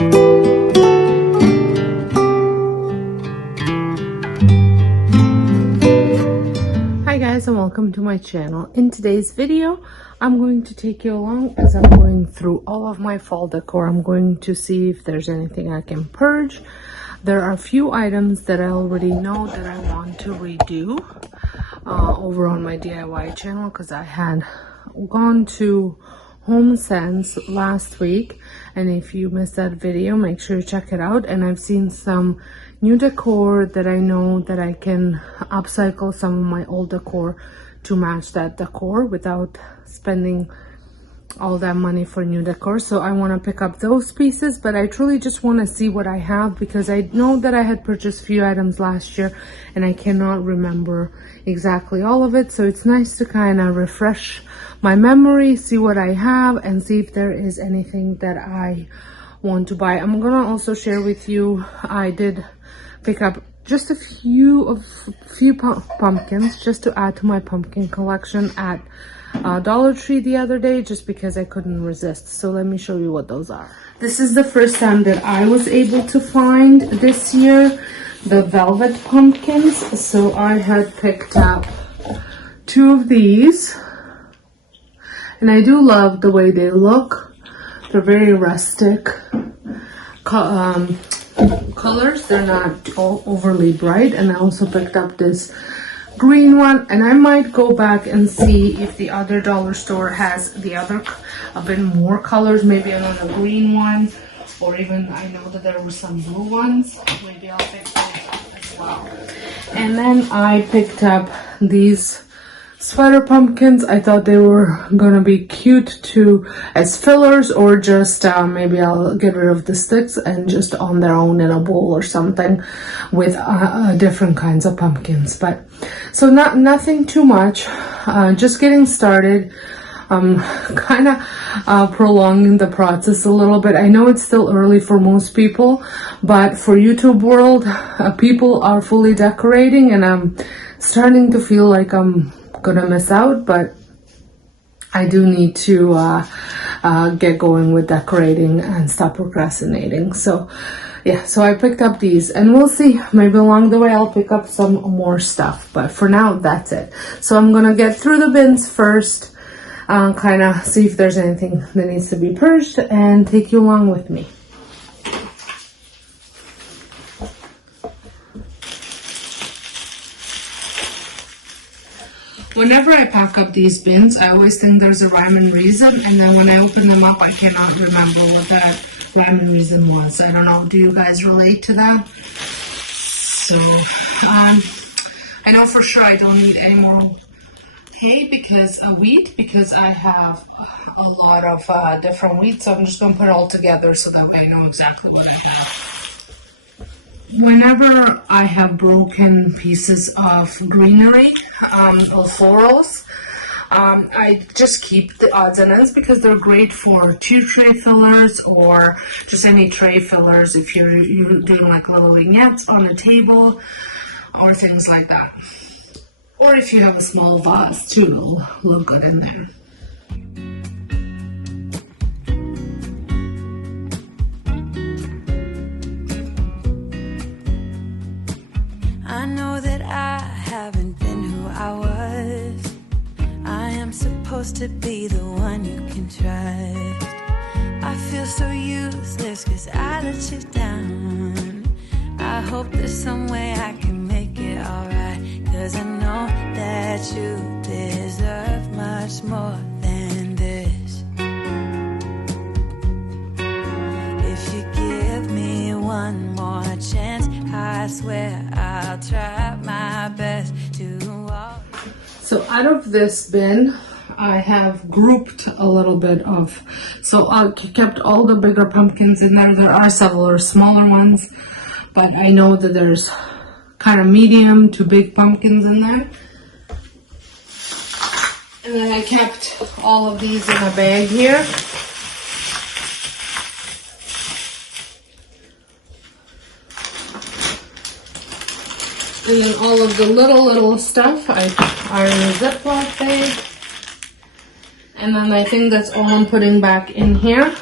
Hi guys, and welcome to my channel. In today's video, I'm going to take you along as I'm going through all of my fall decor. I'm going to see if there's anything I can purge. There are a few items that I already know that I want to redo over on my DIY channel, because I had gone to Home Sense last week, and if you missed that video, make sure you check it out. And I've seen some new decor that I know that I can upcycle some of my old decor to match that decor without spending all that money for new decor. So I want to pick up those pieces, but I truly just want to see what I have, because I know that I had purchased a few items last year and I cannot remember exactly all of it. So it's nice to kind of refresh my memory, see what I have, and see if there is anything that I want to buy. I'm gonna also share with you, I did pick up just a few pumpkins just to add to my pumpkin collection at Dollar Tree the other day, just because I couldn't resist. So let me show you what those are. This is the first time that I was able to find this year the velvet pumpkins. So I had picked up 2 of these, and I do love the way they look. They're very rustic colors. They're not overly bright. And I also picked up this green one, and I might go back and see if the other dollar store has the other a bit more colors, maybe another green one, or even I know that there were some blue ones. Maybe I'll pick those up as well. And then I picked up these sweater pumpkins. I thought they were gonna be cute as fillers, or just maybe I'll get rid of the sticks and just on their own in a bowl or something with different kinds of pumpkins. But so nothing too much, just getting started. Kind of prolonging the process a little bit. I know it's still early for most people, but for YouTube world, people are fully decorating, and I'm starting to feel like I'm gonna miss out, but I do need to get going with decorating and stop procrastinating. So yeah, so I picked up these, and we'll see, maybe along the way I'll pick up some more stuff, but for now that's it. So I'm gonna get through the bins first, kind of see if there's anything that needs to be purged, and take you along with me. Whenever I pack up these bins, I always think there's a rhyme and reason, and then when I open them up, I cannot remember what that rhyme and reason was. I don't know, do you guys relate to that? So, I know for sure I don't need any more wheat, because I have a lot of different wheat, so I'm just going to put it all together so that way I know exactly what I have. Whenever I have broken pieces of greenery or florals, I just keep the odds and ends, because they're great for 2 tray fillers, or just any tray fillers if you're doing like little vignettes on a table or things like that. Or if you have a small vase too, it'll look good in there. I know that I haven't been who I was. I am supposed to be the one you can trust. I feel so useless 'cause I let you down. I hope there's some way I can make it alright, 'cause I know that you deserve much more than this. If you give me one more chance, I swear I'll try my best to walk. So out of this bin, I have grouped a little bit of, so I kept all the bigger pumpkins in there. There are several smaller ones, but I know that there's kind of medium to big pumpkins in there. And then I kept all of these in a bag here. And then all of the little stuff I are in a Ziploc bag. And then I think that's all I'm putting back in here.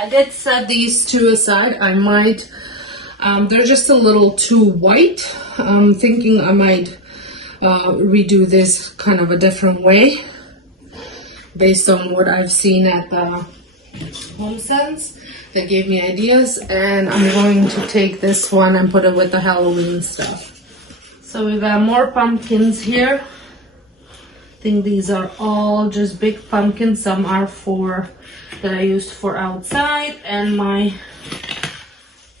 I did set these two aside. I might, they're just a little too white. I'm thinking I might redo this kind of a different way based on what I've seen at the Home Sense. They gave me ideas, and I'm going to take this one and put it with the Halloween stuff. So we got more pumpkins here. I think these are all just big pumpkins. Some are that I used for outside, and my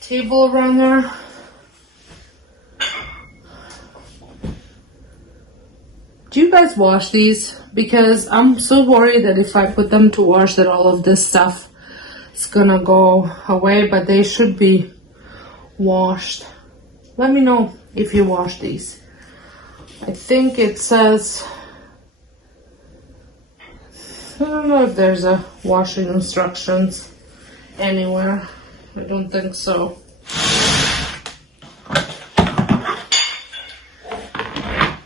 table runner. Do you guys wash these? Because I'm so worried that if I put them to wash that all of this stuff is gonna go away, but they should be washed. Let me know if you wash these. I think it says, I don't know if there's a washing instructions anywhere. I don't think so.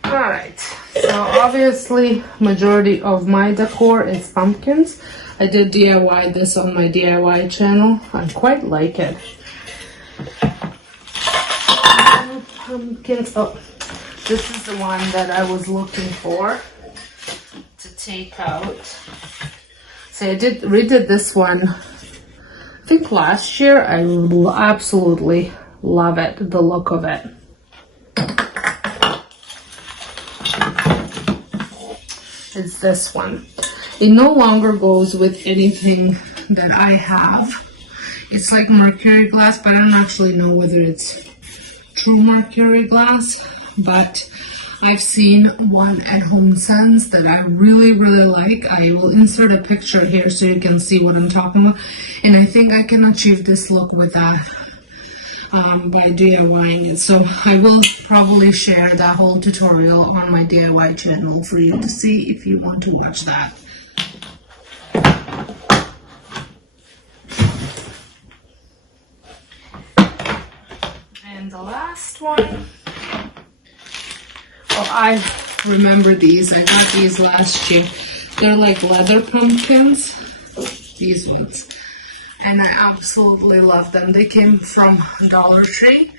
Alright, so obviously majority of my decor is pumpkins. I did DIY this on my DIY channel. I quite like it. Pumpkins. Oh, this is the one that I was looking for to take out. So I redid this one, I think last year. I absolutely love it, the look of it. It's this one. It no longer goes with anything that I have. It's like mercury glass, but I don't actually know whether it's true mercury glass, but I've seen one at Home Sense that I really like. I will insert a picture here so you can see what I'm talking about, and I think I can achieve this look with that by DIYing it. So I will probably share that whole tutorial on my DIY channel for you to see if you want to watch that. And the last one, oh, I remember these. I got these last year. They're like leather pumpkins, these ones. And I absolutely love them. They came from Dollar Tree,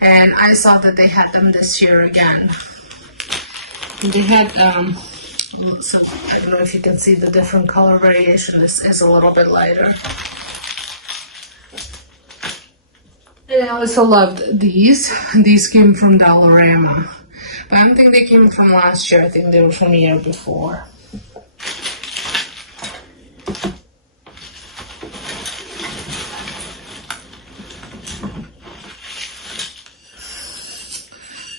and I saw that they had them this year again. They had, so I don't know if you can see the different color variation. This is a little bit lighter. And I also loved these. These came from Dollarama. But I don't think they came from last year. I think they were from the year before.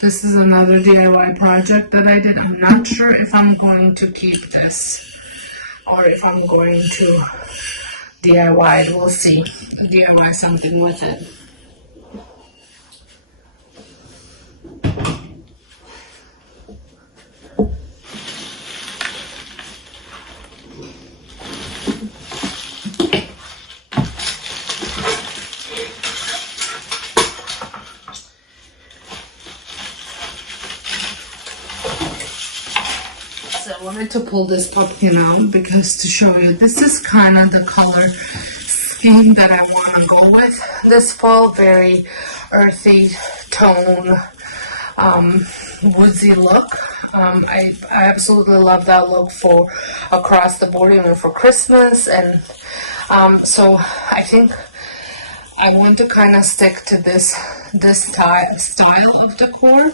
This is another DIY project that I did. I'm not sure if I'm going to keep this or if I'm going to DIY it. We'll see. DIY something with it. So I wanted to pull this pumpkin out because to show you, this is kind of the color scheme that I want to go with this fall. Very earthy tone, woodsy look. I absolutely love that look for across the board, even for Christmas. And so I think I want to kind of stick to this style of decor.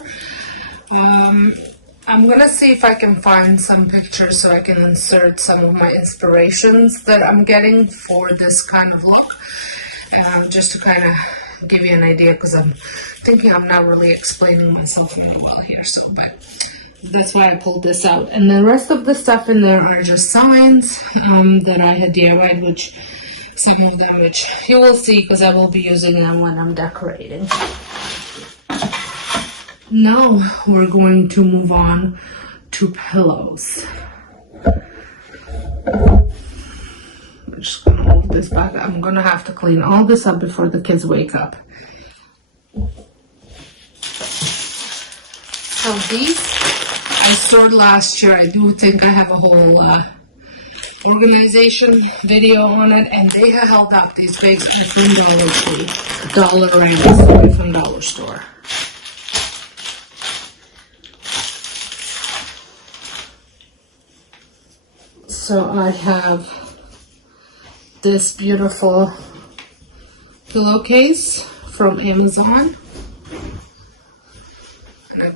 I'm gonna see if I can find some pictures so I can insert some of my inspirations that I'm getting for this kind of look, just to kind of give you an idea, because I'm thinking I'm not really explaining myself really well here, so but that's why I pulled this out. And the rest of the stuff in there are just signs that I had DIY'd, which some of them which you will see because I will be using them when I'm decorating. Now we're going to move on to pillows. I'm just going to move this back. I'm going to have to clean all this up before the kids wake up. So these I stored last year. I do think I have a whole organization video on it, and they have held up. These bags are from Dollar Tree, Dollarama, sorry, from Dollar Store. So I have this beautiful pillowcase from Amazon. And I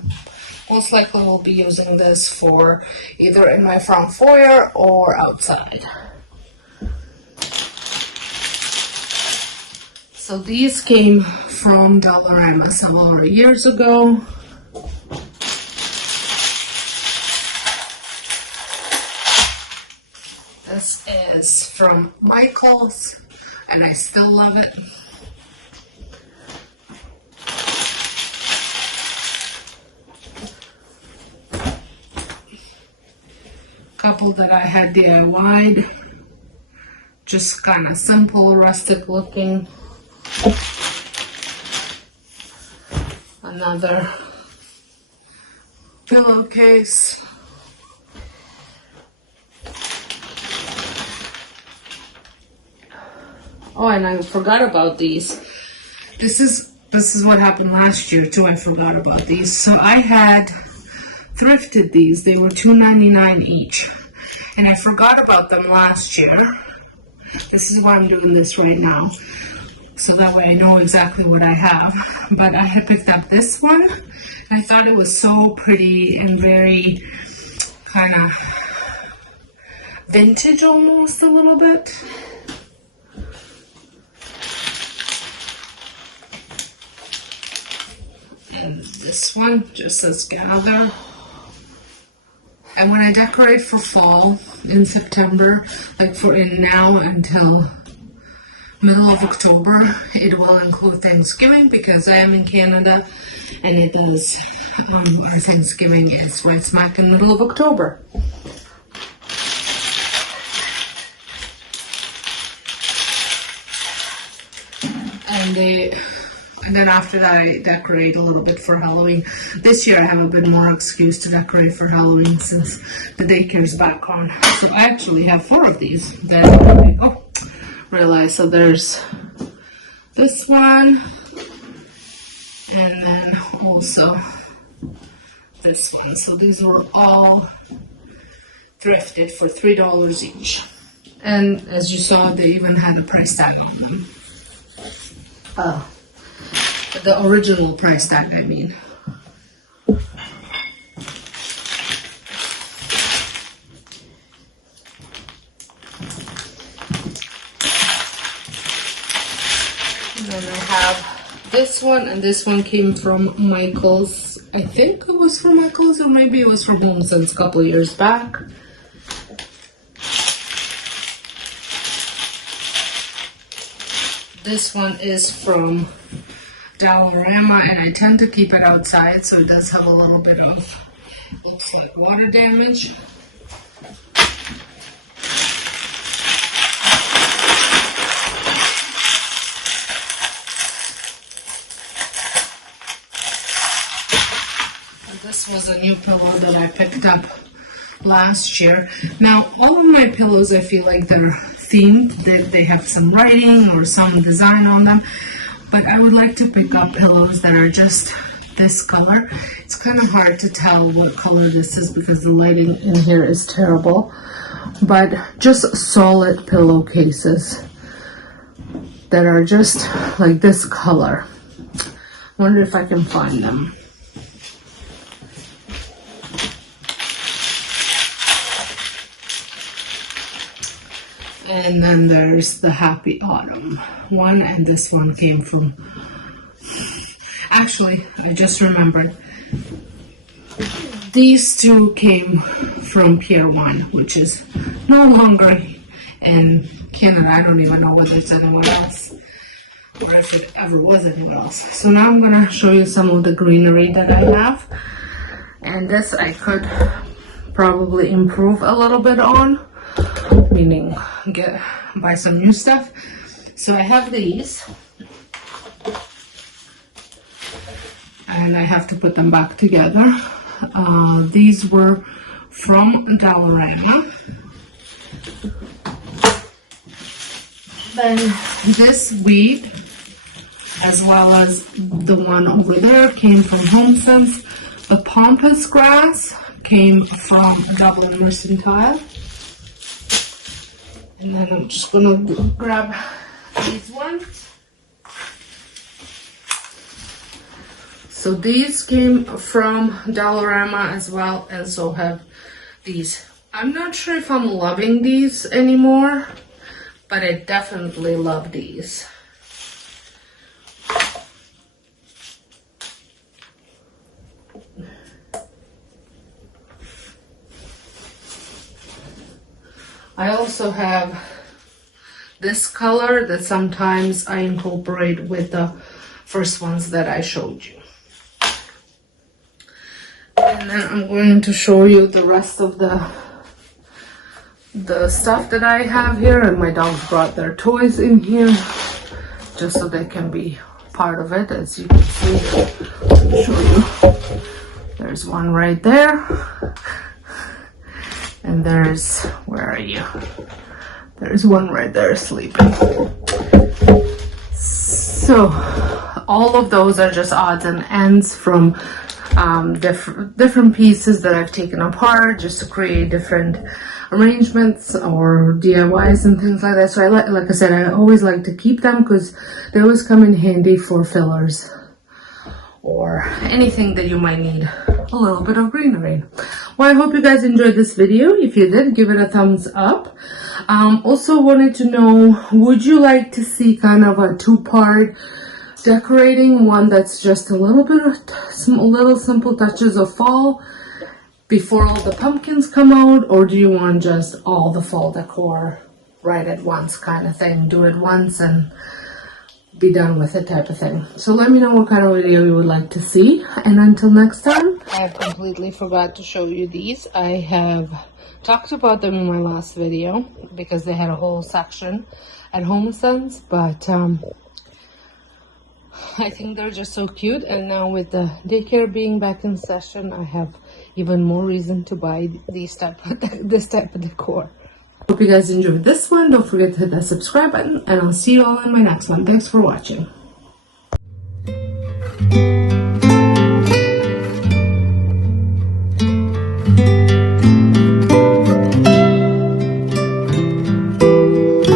most likely will be using this for either in my front foyer or outside. So these came from Dollarama several years ago. This is from Michael's, and I still love it. Couple that I had DIY'd, just kind of simple, rustic looking. Another pillowcase. Oh, and I forgot about these. This is what happened last year too. I forgot about these. So I had thrifted these. They were $2.99 each, and I forgot about them last year. This is why I'm doing this right now, so that way I know exactly what I have. But I had picked up this one, and I thought it was so pretty and very kind of vintage almost a little bit. And this one just says gather. And when I decorate for fall in September, like for in now until middle of October, it will include Thanksgiving because I am in Canada, and it does, our Thanksgiving is right smack in the middle of October. And then after that, I decorate a little bit for Halloween. This year, I have a bit more excuse to decorate for Halloween since the daycare's back on. So I actually have 4 of these that I realize. So there's this one, and then also this one. So these were all thrifted for $3 each. And as you saw, they even had a price tag on them. The original price tag, I mean. And then I have this one, and this one came from Michael's. I think it was from Michael's, or maybe it was from Home Sense a couple of years back. This one is from Dollarama, and I tend to keep it outside, so it does have a little bit of, looks like, water damage. And this was a new pillow that I picked up last year. Now, all of my pillows, I feel like they're themed, they have some writing or some design on them. But I would like to pick up pillows that are just this color. It's kind of hard to tell what color this is because the lighting in here is terrible. But just solid pillowcases that are just like this color. I wonder if I can find them. And then there's the Happy Autumn one, and this one came from, actually, I just remembered, these two came from Pier 1, which is no longer in Canada. I don't even know whether it's anywhere else, or if it ever was anywhere else. So now I'm going to show you some of the greenery that I have, and this I could probably improve a little bit on, meaning buy some new stuff. So I have these, and I have to put them back together. These were from Dollarama. Then this weed, as well as the one over there, came from HomeSense. The pampas grass came from Double Immersion Tile. And then I'm just gonna grab these ones. So these came from Dollarama as well, and so have these. I'm not sure if I'm loving these anymore, but I definitely love these. I also have this color that sometimes I incorporate with the first ones that I showed you. And then I'm going to show you the rest of the stuff that I have here, and my dogs brought their toys in here just so they can be part of it. As you can see, I'll show you. There's one right there, and there's, where are you? There's one right there sleeping. So all of those are just odds and ends from different pieces that I've taken apart just to create different arrangements or DIYs and things like that. So I like I said, I always like to keep them because they always come in handy for fillers or anything that you might need a little bit of greenery. Well, I hope you guys enjoyed this video. If you did, give it a thumbs up. Also wanted to know, would you like to see kind of a two-part decorating, one that's just a little bit of little simple touches of fall before all the pumpkins come out, or do you want just all the fall decor right at once kind of thing? Do it once and be done with it type of thing. So let me know what kind of video you would like to see, and until next time. I have completely forgot to show you these. I have talked about them in my last video because they had a whole section at HomeSense, but I think they're just so cute, and now with the daycare being back in session, I have even more reason to buy this type of decor. Hope you guys enjoyed this one. Don't forget to hit that subscribe button, and I'll see you all in my next one. Thanks for watching.